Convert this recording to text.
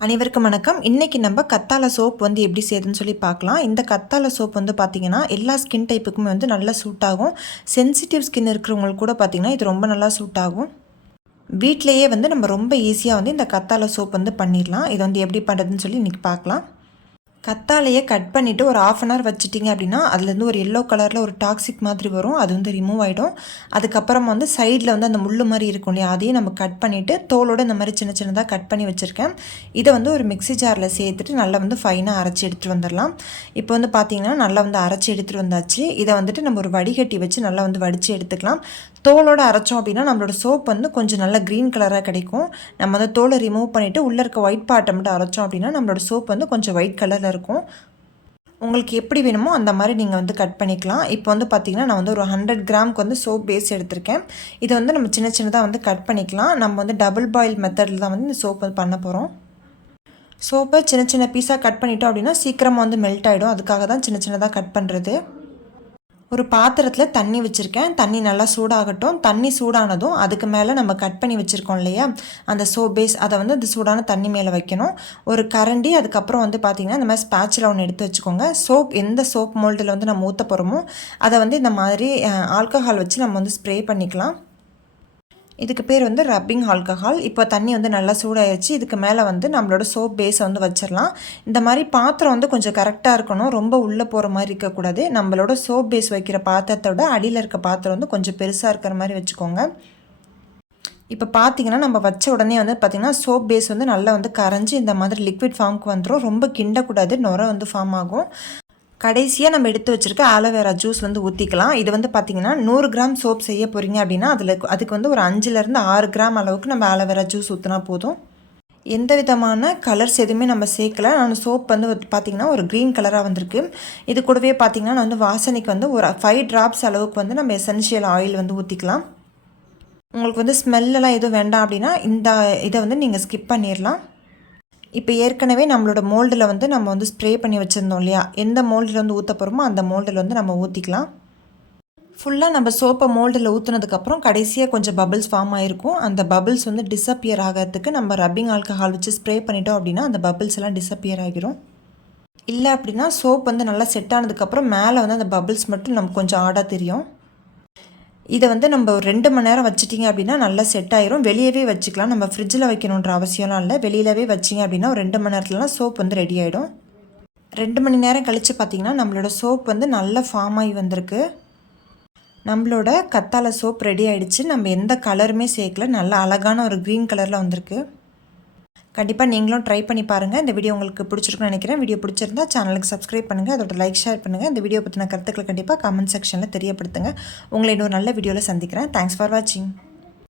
அனைவருக்கும் வணக்கம். இன்றைக்கி நம்ம கத்தாழை சோப் வந்து எப்படி செய்யுதுன்னு சொல்லி பார்க்கலாம். இந்த கத்தாழை சோப் வந்து பார்த்திங்கன்னா எல்லா ஸ்கின் டைப்புக்குமே வந்து நல்லா சூட் ஆகும். சென்சிட்டிவ் ஸ்கின் இருக்கிறவங்களுக்கு கூட பார்த்திங்கன்னா இது ரொம்ப நல்லா சூட் ஆகும். வீட்டிலையே வந்து நம்ம ரொம்ப ஈஸியாக வந்து இந்த கத்தாழை சோப் வந்து பண்ணிடலாம். இது வந்து எப்படி பண்ணுறதுன்னு சொல்லி இன்றைக்கி பார்க்கலாம். கத்தாழையை கட் பண்ணிவிட்டு ஒரு ½ அன் ஹவர் வச்சுட்டிங்க அப்படின்னா அதுலேருந்து ஒரு எல்லோ கலரில் ஒரு டாக்ஸிக் மாதிரி வரும். அது வந்து ரிமூவ் ஆகிடும். அதுக்கப்புறமா வந்து சைடில் வந்து அந்த முள் மாதிரி இருக்கும் இல்லையா, அதையும் நம்ம கட் பண்ணிவிட்டு தோலோடு இந்த மாதிரி சின்ன சின்னதாக கட் பண்ணி வச்சுருக்கேன். இதை வந்து ஒரு மிக்ஸி ஜாரில் சேர்த்துட்டு நல்லா வந்து ஃபைனாக அரைச்சி எடுத்துகிட்டு வந்துடலாம். இப்போ வந்து பார்த்திங்கன்னா நல்லா வந்து அரைச்சி எடுத்துகிட்டு வந்தாச்சு. இதை வந்துட்டு நம்ம ஒரு வடிகட்டி வச்சு நல்லா வந்து வடித்து எடுத்துக்கலாம். தோலோடு அரைச்சோம் அப்படின்னா நம்மளோட சோப் வந்து கொஞ்சம் நல்லா க்ரீன் கலராக கிடைக்கும். நம்ம வந்து தோலை ரிமூவ் பண்ணிவிட்டு உள்ளே இருக்க ஒயிட் பார்ட்டை மட்டும் அரைச்சோம் அப்படின்னா நம்மளோட சோப் வந்து கொஞ்சம் ஒயிட் கலரில் இருக்கும். உங்களுக்கு எப்படி வேணுமோ அந்த மாதிரி நீங்கள் வந்து கட் பண்ணிக்கலாம். இப்போ வந்து பார்த்திங்கன்னா நான் வந்து ஒரு 100 கிராமுக்கு வந்து சோப் பேஸ் எடுத்திருக்கேன். இதை வந்து நம்ம சின்ன சின்னதாக வந்து கட் பண்ணிக்கலாம். நம்ம வந்து டபுள் பாயில் மெத்தடில் தான் வந்து இந்த சோப் வந்து பண்ண போகிறோம். சோப்பை சின்ன சின்ன பீஸாக கட் பண்ணிட்டோம் அப்படின்னா சீக்கிரமாக வந்து மெல்ட் ஆகிடும். அதுக்காக தான் சின்ன சின்னதாக கட் பண்ணுறது. ஒரு பாத்திரத்தில் தண்ணி வச்சுருக்கேன். தண்ணி நல்லா சூடாகட்டும். தண்ணி சூடானதும் அதுக்கு மேலே நம்ம கட் பண்ணி வச்சுருக்கோம் இல்லையா அந்த சோப் பேஸ், அதை வந்து அந்த சூடான தண்ணி மேலே வைக்கணும். ஒரு கரண்டி, அதுக்கப்புறம் வந்து பார்த்திங்கன்னா இந்த மாதிரி ஸ்பேட்சில் ஒன்று எடுத்து வச்சுக்கோங்க. எந்த சோப் மோல்டில் வந்து நம்ம ஊற்ற போகிறோமோ அதை வந்து இந்த மாதிரி ஆல்கஹால் வச்சு நம்ம வந்து ஸ்ப்ரே பண்ணிக்கலாம். இதுக்கு பேர் வந்து ரப்பிங் ஆல்கஹால். இப்போ தண்ணி வந்து நல்லா சூடாயிருச்சு. இதுக்கு மேலே வந்து நம்மளோட சோப் பேஸை வந்து வச்சிடலாம். இந்த மாதிரி பாத்திரம் வந்து கொஞ்சம் கரெக்டாக இருக்கணும். ரொம்ப உள்ளே போகிற மாதிரி இருக்கக்கூடாது. நம்மளோட சோப் பேஸ் வைக்கிற பாத்திரத்தோட அடியில் இருக்க பாத்திரம் வந்து கொஞ்சம் பெருசாக இருக்கிற மாதிரி வச்சுக்கோங்க. இப்போ பார்த்திங்கன்னா நம்ம வச்ச உடனே வந்து பார்த்திங்கன்னா சோப் பேஸ் வந்து நல்லா வந்து கரைஞ்சி இந்த மாதிரி லிக்விட் ஃபார்முக்கு வந்துடும். ரொம்ப கிண்டக்கூடாது, நுரை வந்து ஃபார்ம் ஆகும். கடைசியாக நம்ம எடுத்து வச்சுருக்க ஆலோவேரா ஜூஸ் வந்து ஊற்றிக்கலாம். இது வந்து பார்த்திங்கன்னா 100 கிராம் சோப் செய்ய போகிறீங்க அப்படின்னா அதுக்கு வந்து ஒரு 5லேருந்து 6 கிராம் அளவுக்கு நம்ம ஆலோவேரா ஜூஸ் ஊற்றினா போதும். எந்த விதமான கலர்ஸ் எதுவுமே நம்ம சேர்க்கல. நான் சோப் வந்து பார்த்திங்கன்னா ஒரு க்ரீன் கலராக வந்திருக்கு. இது கூடவே பார்த்திங்கன்னா நான் வந்து வாசனைக்கு வந்து ஒரு 5 ட்ராப்ஸ் அளவுக்கு வந்து நம்ம எசென்ஷியல் ஆயில் வந்து ஊற்றிக்கலாம். உங்களுக்கு வந்து ஸ்மெல்லாம் எதுவும் வேண்டாம் அப்படின்னா இதை வந்து நீங்கள் ஸ்கிப் பண்ணிடலாம். இப்போ ஏற்கனவே நம்மளோட மோல்டில் வந்து நம்ம வந்து ஸ்ப்ரே பண்ணி வச்சுருந்தோம் இல்லையா, எந்த மோல்டில் வந்து ஊற்ற போகிறோமோ அந்த மோல்டில் வந்து நம்ம ஊற்றிக்கலாம். ஃபுல்லாக நம்ம சோப்பை மோல்டில் ஊற்றுனதுக்கப்புறம் கடைசியாக கொஞ்சம் பபிள்ஸ் ஃபார்ம் ஆகிருக்கும். அந்த பபிள்ஸ் வந்து டிஸப்பியர் ஆகிறதுக்கு நம்ம ரப்பிங் ஆல்கஹால் வச்சு ஸ்ப்ரே பண்ணிட்டோம் அப்படின்னா அந்த பபிள்ஸ் எல்லாம் டிஸப்பியர் ஆகிரும். இல்லை அப்படின்னா சோப் வந்து நல்லா செட் ஆனதுக்கப்புறம் மேலே வந்து அந்த பபிள்ஸ் மட்டும் நமக்கு கொஞ்சம் ஆடாக தெரியும். இதை வந்து நம்ம ஒரு 2 மணி நேரம் வச்சிட்டிங்க அப்படின்னா நல்லா செட் ஆயிரும். வெளியவே வச்சுக்கலாம். நம்ம ஃப்ரிட்ஜில் வைக்கணுன்ற அவசியம்லாம் இல்லை. வெளியிலவே வச்சிங்க அப்படின்னா ஒரு 2 மணி நேரத்துலலாம் சோப் வந்து ரெடி ஆகிடும். 2 மணி நேரம் கழித்து பார்த்திங்கன்னா நம்மளோட சோப் வந்து நல்ல ஃபார்ம் ஆகி வந்திருக்கு. நம்மளோட கத்தாழை சோப் ரெடி ஆகிடுச்சு. நம்ம எந்த கலருமே சேர்க்கல. நல்ல அழகான ஒரு க்ரீன் கலரில் வந்திருக்கு. கண்டிப்பாக நீங்களும் ட்ரை பண்ணி பாருங்கள். இந்த வீடியோ உங்களுக்கு பிடிச்சிருக்குன்னு நினைக்கிறேன். வீடியோ பிடிச்சிருந்தா சேனலுக்கு சப்ஸ்கிரைப் பண்ணுங்கள். அதோட லைக் ஷேர் பண்ணுங்கள். இந்த வீடியோ பற்றின கருத்துக்களை கண்டிப்பாக கமெண்ட் செக்ஷனில் தெரியப்படுத்துங்க. உங்களை இன்னொரு நல்ல வீடியோவில் சந்திக்கிறேன். தேங்க்ஸ் ஃபார் வாட்சிங்.